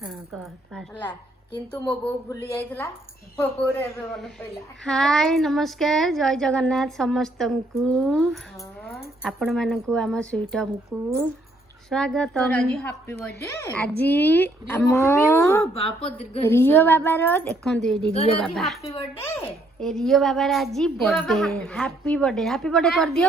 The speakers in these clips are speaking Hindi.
हां कह हला किंतु मो बो भूली जाइतला मो बोरे एबे मन पइला। हाय नमस्कार जय जगन्नाथ समस्तंकु आपण मानकु आम स्वीट होम को स्वागत। आज हैप्पी बर्थडे आज आम बाप दीर्घ रियो बाबा रो देखंतु रियो बाबा हैप्पी बर्थडे ए रियो बाबा रो आज बर्थडे हैप्पी बर्थडे कर दियो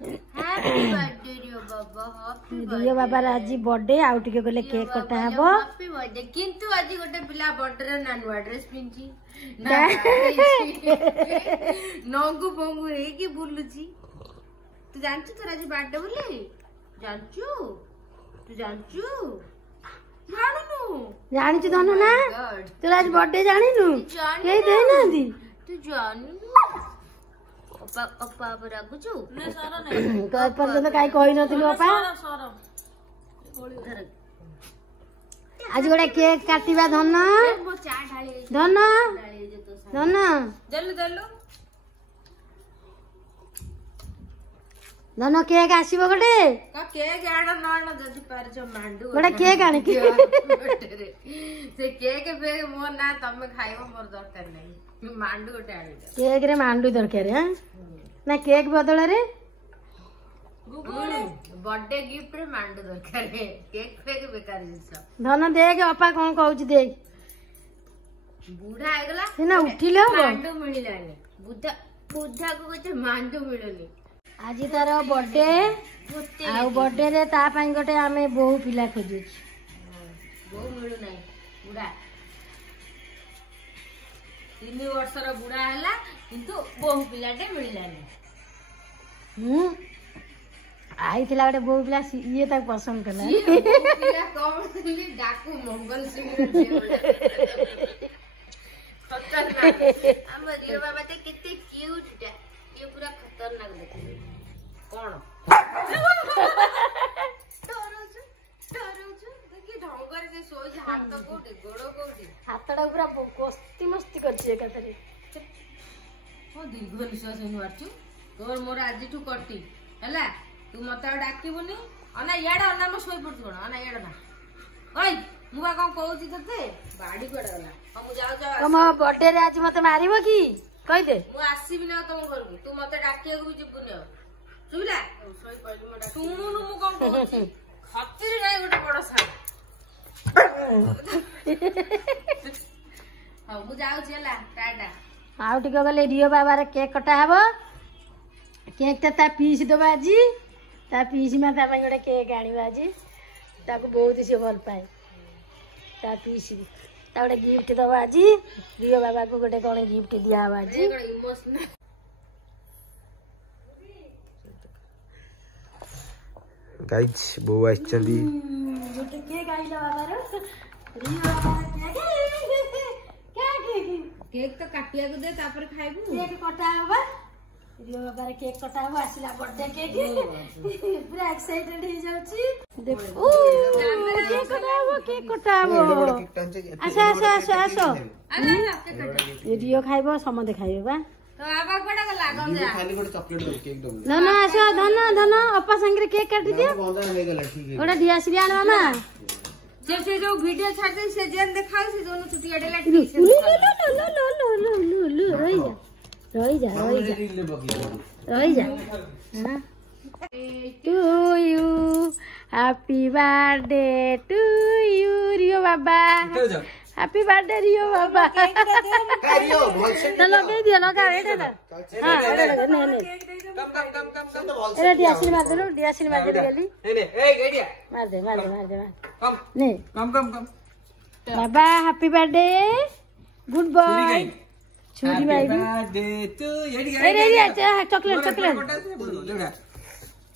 हैप्पी बर्थडे रियो बाबा हैप्पी रियो बाबा रो आज बर्थडे आउ टिके गले केक कटा हबो हैप्पी बर्थडे किंतु आज गोटे पिला बर्थडे रे नानुआ ड्रेस पिंची नंगु पंगु हे की बुलुची। तू जानछु तोर आज बर्थडे बोली जानछु तू जानछु जाननु जानिछु धनु ना तोर आज बर्थडे जानिनु के देई नांदी तू जाननु अपा अपा बरा गुजु ने सारा नै तो पर्यंत काई कहि नथिलु अपा आज गोटे केक काटिबा धन मो चा ढाली धन धन जल्लू जल्लू धन केक आसीबो गोटे का केक आडा न जदी पार जो मांडू गोटे केक आनी के से केक बे मो ना तमे खाइबो मोर दरकार नै मांडू गोटे आनी केक रे मांडू दरकार है ना केक बदल रे बर्थडे गिफ्ट रे मांडू दरकार है केक फेक बेकार जिंस धन देख अपा कोन कहउची देख बूढ़ा आगला सिना उठिलो मांडू मिलिलानी बुद्धा बुद्धा को गोटे मांडू मिलनी आज तार बर्थडे आ बर्थडे रे ता पई गोटे आमे बहु पिला खोजु बहु मिलु नै बुढ़ा 3 वर्ष रो बुढ़ा हला किंतु बहु पिलाटे मिलिलानी आई थिला गोटे बहु पिला ये तक पसंद करला पिला कम थली डाकू मंगल सिंह पता ना हम रियो बाबा ते कितने क्यूट टा ये पूरा खतरनाक देखले कोन डरोज देखि ढंगर से सोज हाथ कोटे गोड़ो कोटे हाथडा पूरा कोस्ती मस्ती करछि एकातरे हो दीर्घ निश्वास मारछु तोर मोर आज ठु कटी हला तू मते डाकिबुनी अना याडा अना म सोई पड़छु कोन अना याडा ना ओइ मुआ कोन कहउछि तते बाडी कोडा गला हम जाऊ जाऊ तुम बर्थडे रे आज मते मारिबो की कहि दे मु आसीबि ना तुम घर को तू मते डाकिया को जिबुनी सुला सोई पइलु म डाक सुनुनु मु कोन कहउछि खतिर नै गोटे बड़ सा हां मु जाऊ छला टाटा आउ टिके गले रियो बाबा रे केक कटा हबो केक ता पीस दबा जी ता पीस में ता गोटे केक आनिबा जी ताको बहुत से भल पाए ता पीस ता गोटे गिफ्ट दबा जी रियो बाबा को गोटे कोन गिफ्ट दिया हबा जी इमोशनल गाइस बो आइचंदी गोटे केक आइला बाबा रे रियो बाबा केक तो काटिया को दे तापर खाइबू केक कटा हबा रियो बाबा रे केक कटा हबा आसिला बर्थडे केक पूरा एक्साइटेड हो जाउची देखो केक कटा हबो आसा आसा आसा आसा रियो खाइबो समते खाइबो बा तो आबा कोडा गला गन जा खाली गोटे चॉकलेट दो केक दो न न आसा धन धन अपा संगे केक काटी दियो बंदा हो गेला ठीक है ओडा दियासी आन मामा से जो वीडियो छाड़ते से जेन देखाउ से दोनों चुटिया डेला लो लो लो लो लो लो रही जा रही जा हां to you happy birthday to you Rio बाबा हैप्पी बर्थडे रियो बाबा रियो बोल से तो लगे दियो लगा एडे ना हां एडे लगा नहीं कम तो बोल एडे डियासिन मार दे गेली नहीं ए गैडिया मार दे कम नहीं कम बाबा हैप्पी बर्थडे गुड बॉय छुरी भाई बर्थडे टू ये chocolate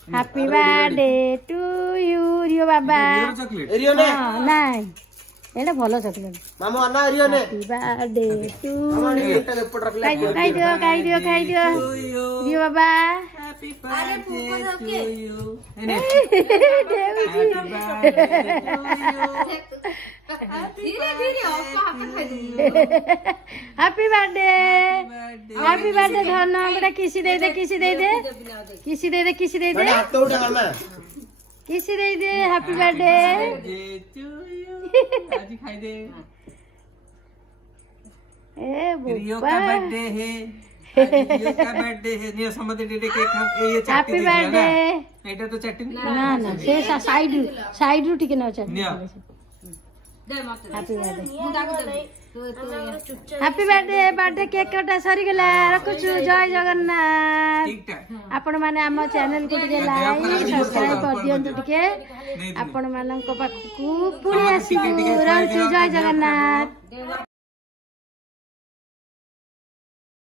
happy birthday to you Rio बाबा रियो ने नहीं एटा भलो चॉकलेट मामू अन्ना रियो ने हैप्पी बर्थडे टू हमारे बेटा ऊपर रख ले खाई दियो रियो बाबा हैप्पी बर्थडे टू यू धीरे धीरे अपा हाथ खाइ दे हैप्पी बर्थडे धन गोटा किसी दे दे हाथ तो उठा मामा किसी दे दे हैप्पी बर्थडे आज खाई दे। ए रियो बुब्बा का बर्थडे है। आज रियो का बर्थडे है। नियो समझे दे के खा ये चटनी हैप्पी दे दिया बर्थडे ना। एटा तो चटनी ना ना से साइड रू टिके ना चल नियो। दे मते हैप्पी बर्थडे मु दाग दे तो हैप्पी बर्थडे बर्थडे केक कटा सरी गला रखुछु जय जगन्नाथ ठीक ठाक। आपण माने हम चैनल को टिके लाइक सब्सक्राइब कर दियंतु टिके नहीं आपण मानक पाखकु पुणी आसीबु रहछु जय जगन्नाथ।